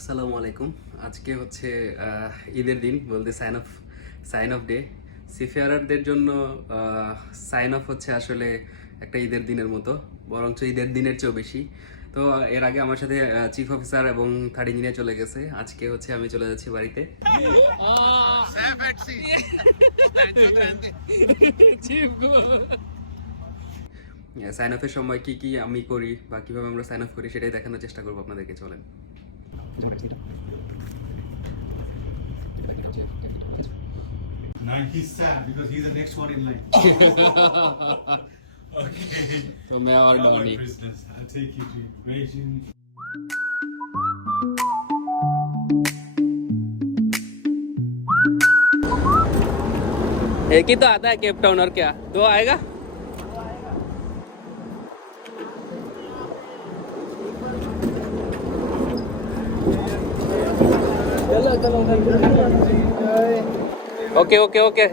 আসসালামু আলাইকুম। আজকে হচ্ছে ঈদের দিন, বলতে সাইন অফ ডে। সিফেয়ারারদের জন্য সাইন অফ হচ্ছে আসলে একটা ঈদের দিনের মতো, বরঞ্চ ঈদের দিনের চেয়েও বেশি। তো এর আগে আমার সাথে চিফ অফিসার এবং থার্ড ইঞ্জিনিয়ার চলে গেছে। আজকে হচ্ছে আমি চলে যাচ্ছি বাড়িতে। সাইন অফের সময় কি কি আমি করি বা কিভাবে আমরা সাইন অফ করি সেটাই দেখানোর চেষ্টা করবো আপনাদেরকে। চলেন। Now he's sad because he's the next one in line. Okay. तो मैं और Come on, Donny. prisoners. I'll take you to immigration. एक ही तो आता है केप टाउन, और क्या दो आएगा? Okay okay okay,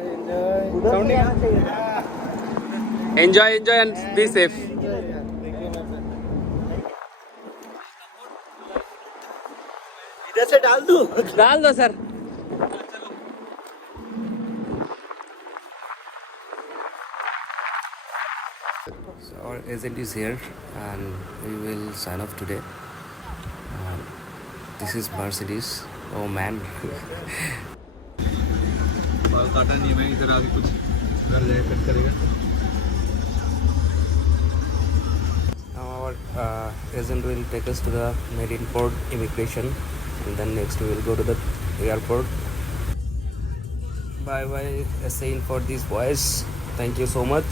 enjoy enjoy and be safe. इधर से डाल दूं? डाल दो sir. So our agent is here and we will sign off today. This is Mercedes. Oh man. बाल काटा नहीं मैं इधर आगे कुछ कर जाए कट करेगा. Now our agent will take us to the Marine Port immigration, and then next we will go to the airport. Bye bye, saying for these boys. Thank you so much.